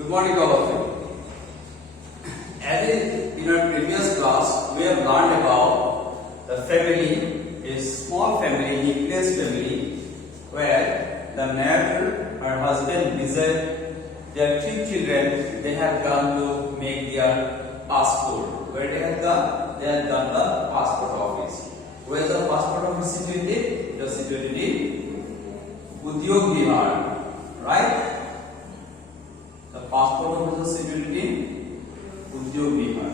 Good morning, all of you. As in our previous class, we have learned about the family, a small family, nucleus family, where the narrator, her husband, Vijay, their 3 children, they have gone to make their passport. Where they have gone? They have gone to the passport office. Where is the passport office situated? It is situated in Udyog Bihar, right? The passport office is situated in Udyog Bihar.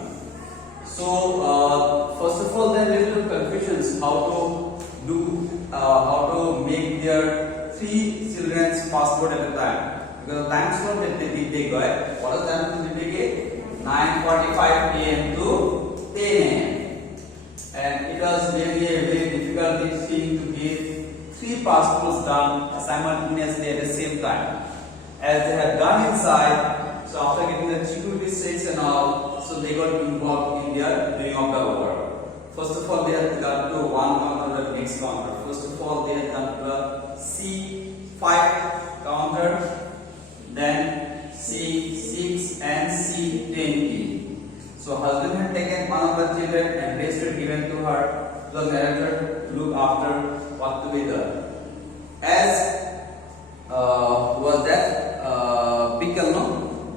So, first of all, there are little confusions how to make their 3 children's passport at a time. Because the time slot that they got, what is the time did they get? 9:45 p.m. to 10 a.m. And it was really a very difficult thing to get 3 passports done simultaneously at the same time. As they had gone inside, so after getting the security checks and all, so they got involved in their doing of the work. First of all, they had gone to one counter, the next counter. First of all, they had gone to the C5 counter, then C6 and C20. So husband had taken one of the children and rest had given to her, to the narrator, to look after what to be done. As was that Pickle, no?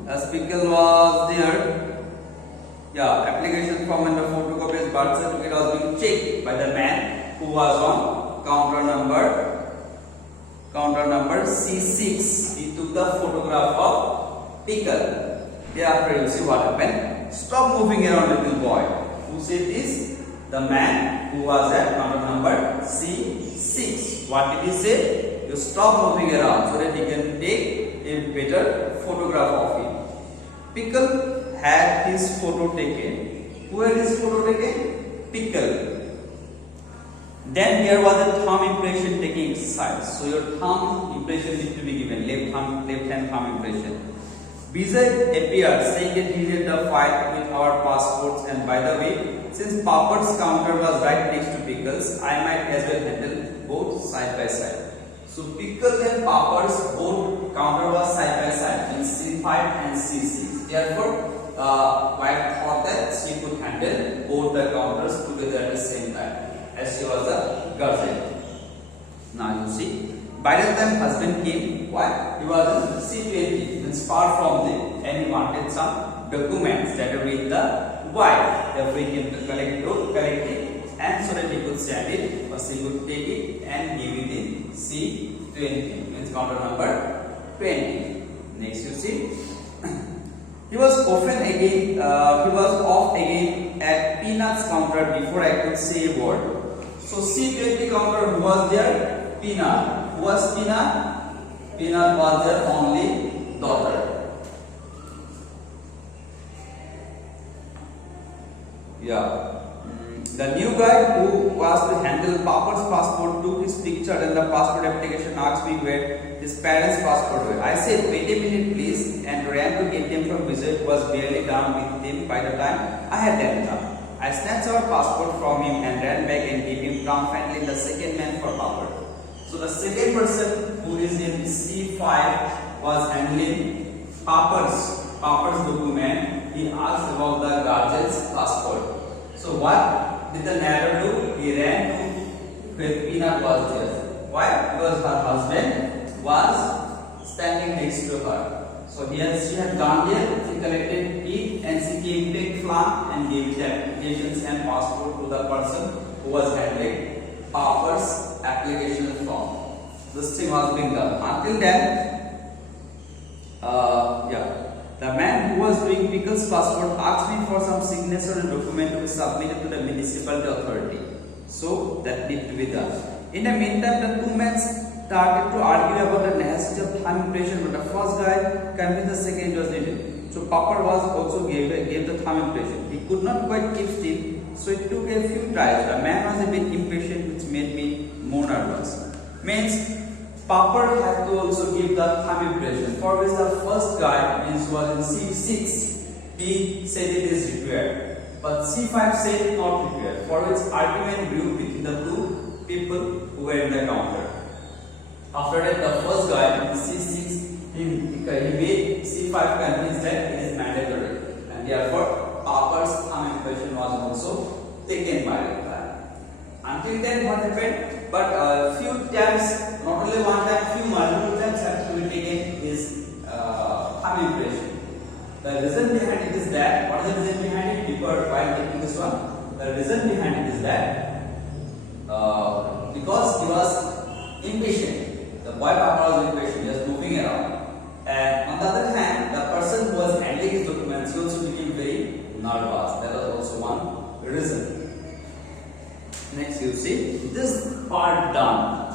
As Pickle was there, yeah, application form and the photocopy birth certificate was being checked by the man who was on counter number C6. He took the photograph of Pickle. Thereafter, you see what happened. Stop moving around, little boy. Who said this? The man who was at counter number C6. What did he say? You stop moving around so that he can take a better photograph of him. Pickle had his photo taken. Who had his photo taken? Pickle. Then there was a thumb impression taking exercise. So your thumb impression needs to be given. Left hand thumb impression. Vijay appeared saying that he had the fight with our passports, and by the way, since Papad's counter was right next to Pickle's, I might as well handle both side by side. So Pickle and Papad's both counter was side by side in C5 and C6. Therefore, wife thought that she could handle both the counters together at the same time, as she was a guardian. Now you see, by the time husband came, why? He was in C20, means far from them, and he wanted some documents that are with the wife. Therefore, he came to collect it, and so that he could send it, or she could take it and give it in C20, means counter number 20. Next, you see, he was off again at Peanut's counter before I could say a word. So C20 counter, who was there? Peanut. Who was Peanut? Peanut was their only daughter. Yeah. The new guy who was to handle Papa's passport took his picture and the passport application asked me where his parents' passport were. I said, wait a minute please, and ran to get them from Vijay, who was barely done with them by the time I had them done. I snatched our passport from him and ran back and gave him triumphantly the second man for Papa. So the second person who is in C5 was handling Papa's document. He asked about the guardian's passport. So what did the narrator do? He ran to where Peanut was there. Why? Because her husband was standing next to her. So here she had gone there, she collected it, and she came back flat and gave the applications and passport to the person who was handling Papa's application form. This thing was being done. Until then, the man who was doing Pickle's passport asked me for some signature and document to be submitted to the municipality authority. So that need to be done. In the meantime, the two men started to argue about the necessity of thumb impression, but the first guy convinced the second was needed. So Papa was also gave the thumb impression. He could not quite keep still, so it took a few tries. The man was a bit impatient, which made me more nervous. Means Papa had to also give the thumb impression, for which the first guy, means was in C6, he said it is required, but C5 said not required, for which argument grew between the two people who were in the counter. After that, the first guy in C6, he made C5 convince that it is mandatory, and therefore Papa's thumb impression was also taken by the time. Until then, what happened? But few times, not only one time, few multiple times have to be taken his thumb impression. The reason behind it is that, what is the reason behind it? Before while taking this one, the reason behind it is that because he was impatient. The boy Papa was impatient, just moving around. And on the other hand, the person who was handling his documents, he also became very nervous. That was also one reason. Next, you see this part done.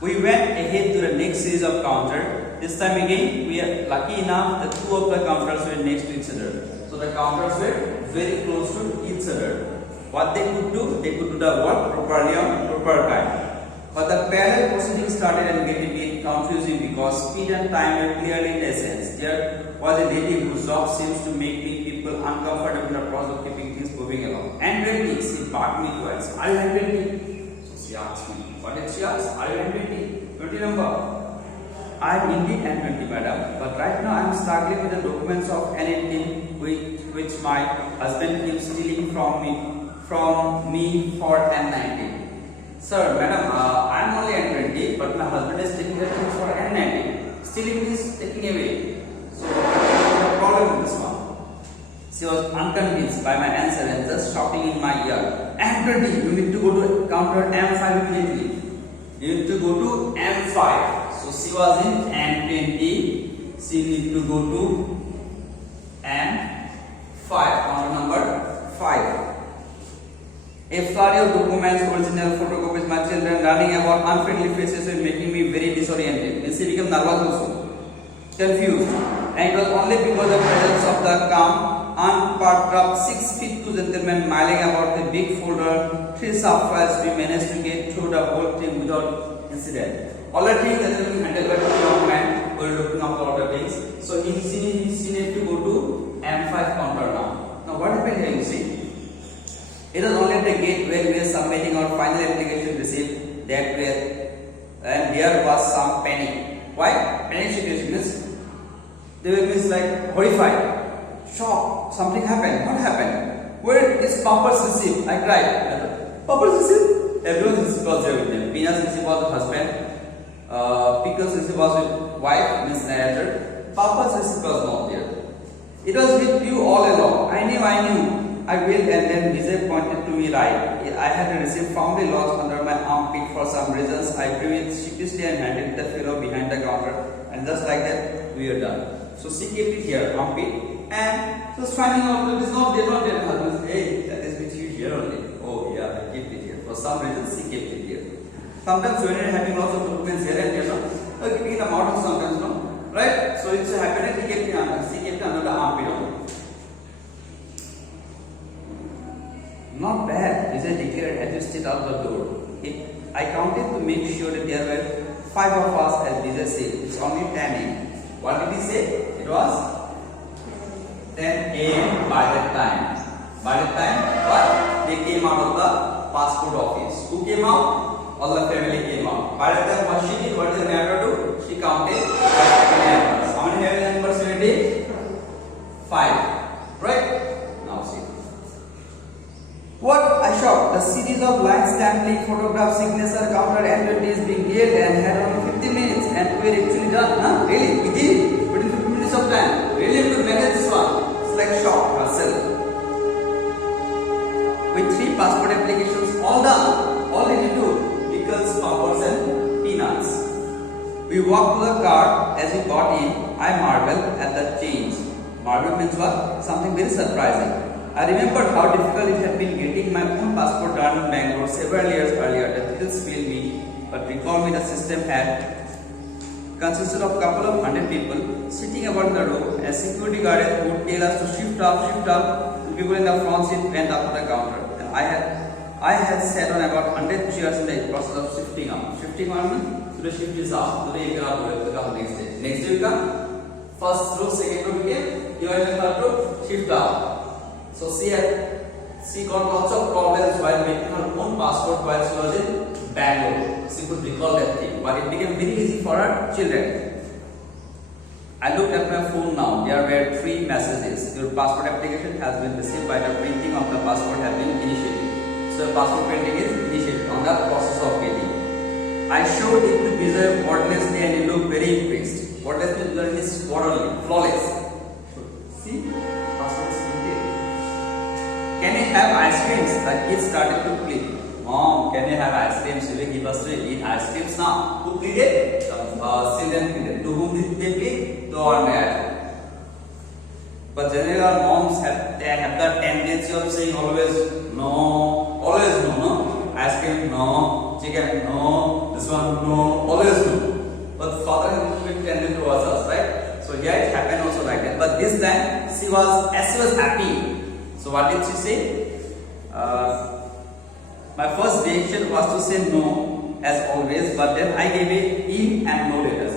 We went ahead to the next series of counter. This time again, we are lucky enough that two of the counters were next to each other. So the counters were very close to each other. What they could do the work properly on proper time. But the parallel proceeding started and getting confusing because speed and time were clearly in essence. There was a lady whose job seems to make people uncomfortable in the process of keeping things moving along. And ready, she barked me twice. Are you ready? So she asked me. What did she ask? Are you ready? 20 number. I am indeed N20, madam, but right now I am struggling with the documents of N18 which my husband keeps stealing from me for N19. Sir, madam, I am only N20, but my husband is taking the things for N19. Stealing is taking away. So, the problem with this one. She was unconvinced by my answer and just shouting in my ear. N20, you need to go to counter M5 immediately. You need to go to M5. So she was in N20. She need to go to M5, counter number 5. A flurry of documents, original photocopies, my children running about unfriendly faces were making me very disoriented. And she became nervous also, confused. And it was only because of the presence of the calm, unperturbed 6 feet 2 gentleman milling about the big folder, 3 sub-files, we managed to get through the whole thing without incident. All the things that have been handled by the young man were looking after all the things. So he needed to go to M5 counter now. Now what happened here, you see? It was only at the gate where we were submitting our final application receipt that and there was some panic. Why? Panic situation is they were like horrified, shocked, something happened. What happened? Where is Papa's receipt? I cried. Papa's receipt? Everyone's receipt was there with them. Pina's receipt was with husband. Pickle's receipt was with wife, Miss Narrator. Papa's receipt was not there. It was with you all along. I knew. I will, and then Vijay pointed to me right. I had a receipt firmly lodged under my armpit for some reasons. I drew it sheepishly and handed the fellow behind the counter, and just like that, we are done. So she kept it here, armpit, and she was finding out that it is not there. Husband said, hey, that is with you here only. Oh yeah, I kept it here. For some reason, she kept it here. Sometimes when you are having lots of documents here and there, keeping them out sometimes, no? Right? So it's happened that she kept it under the armpit only. Not bad, Vijay declared as we stepped out the door. I counted to make sure that there were 5 of us, as Vijay said. It's only 10 a.m. What did he say? It was 10 a.m. by that time. By that time, what? They came out of the passport office. Who came out? All the family came out. By that time, what she did, what did the matter do? She counted 5 family members. How many family members will take? 5. Right? Now see. What? I shocked. The series of line stamping, photograph, signature, counter, and is being delayed and had only 15 minutes, and we are actually done. Huh? Really? We did it within 15 minutes of time. Really could manage this one. It's like shock herself. With 3 passport applications all done, all they do, pickles, pampers, and peanuts. We walked to the car. As we got in, I marveled at the change. Marvel means what? Something very surprising. I remembered how difficult it had been getting my own passport done in Bangalore several years earlier. The thrills filled me, but recall me the system had consisted of a couple of 100 people sitting about the row, a security guard who would tell us to shift up. The people in the front seat went up to the counter. And I had sat on about 100 chairs in the process of shifting up. Shifting on means today shift is up. Today you cannot come next day. Next day you come. First row, second row became. You are in the third row. Shift up. So she got lots of problems while making her own passport while she was in Bangalore. She could recall that thing, but it became very easy for her children. I looked at my phone now. There were 3 messages. Your passport application has been received, by the printing of the passport has been initiated. So passport printing is initiated on the process of getting. I showed it to Vijay wordlessly and he looked very impressed. Wordless means orally, flawless. See, passport is printed. Can I have ice creams? The kids started to plead. Mom, can I have ice creams? Will you give us to eat ice creams now? Who pleaded? Children pleaded. To whom did they plead? To our dad. But generally our moms have the tendency of saying always no, no. Ice cream, no. Chicken, no. This one, no. Always no. But father has been tended towards us, right? So here it happened also like that. But this time she was happy. So what did she say? My first reaction was to say no as always, but then I gave a in and no letter.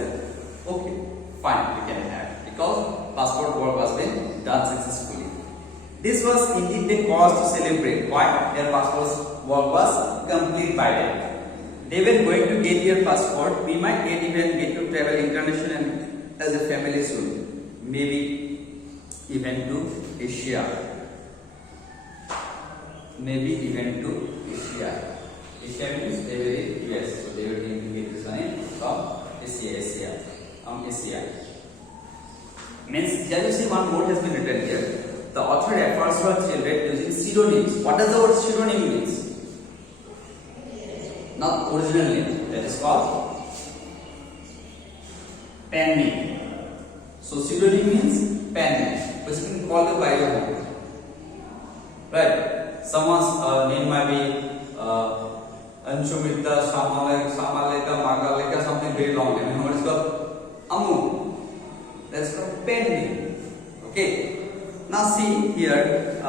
Okay, fine, we can have, because passport work was been done successfully. This was indeed a cause to celebrate. Why? Their passport work was complete by them. They were going to get their passport. We might even get to travel internationally as a family soon. Maybe even to Asia. Maybe even to Asia. Asia means they were in US, so they were going to get this one from Asia. Means here you see one word has been written here. The author refers to children using pseudonyms. What does the word pseudonym means? Not original name. That is called pen name. So pseudonym means pen name, which can call you by your home. Right? Someone's name might be Anshumita, Samaleka, Magaleka, something very long name. You know what is called? Amu. That's called pen name. Okay. Now see here,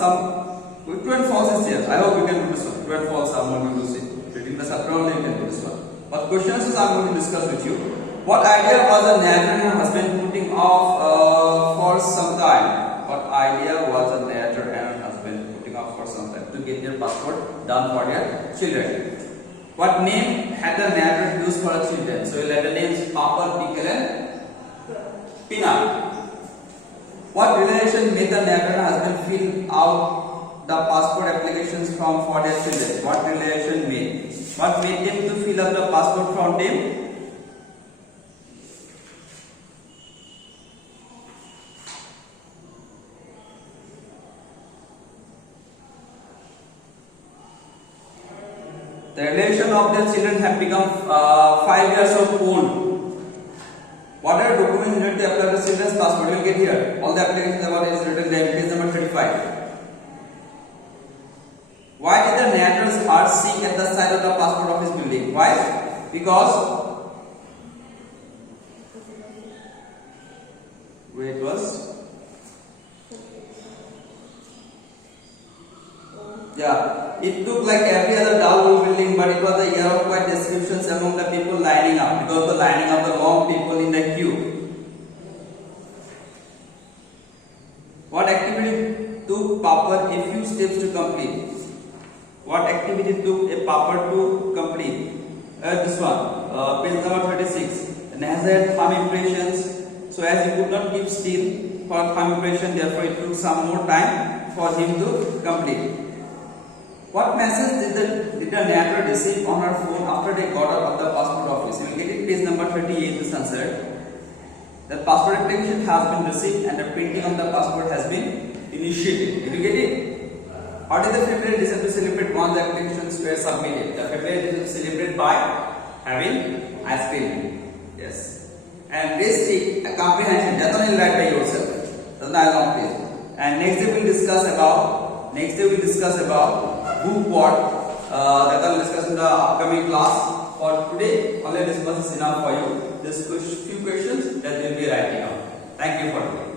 some true and false is here. I hope you can do this one. True and false I'm going to see. Reading the chapter only you can do this one. But questions is I'm going to discuss with you. What idea was the narrator and husband putting off for some time? What idea was the narrator and husband putting off for some time to get their passport done for their children? What name had the narrator used for the children? So you'll have the names Papa, Pickle and Pina. What relation made the narrator and husband fill out the passport applications form for their children? What relation made? What made them to fill up the passport form them? The relation of their children have become 5 years old. What are the documents needed to apply the children's passport? You will get here. All the applications about is written there. Page number 35. Why did the narrator's heart sink at the side of the passport office building? Why? Because it was it looked like every other dull old building, but it was a year of quiet descriptions among the people lining up, because the lining of the long people in the queue. What activity took Papa a few steps to complete? What activity took a Papa to complete? This one, page number 36. Nasa had thumb impressions, so as he could not keep still for thumb impression, therefore it took some more time for him to complete. What message did the narrator receive on her phone after they got out of the passport office? You will get it, page number 38, this answer. The passport application has been received and the printing of the passport has been initiated. Did you get it? How did the February decide to celebrate once the applications were submitted? The February decide to celebrate by having ice cream. Yes. And this is a comprehension. That one you write by yourself. That's not long page. And next day we will discuss about who what, that I will discuss in the upcoming class. For today, only this much is enough for you. Just few questions that you will be writing out. Thank you for today.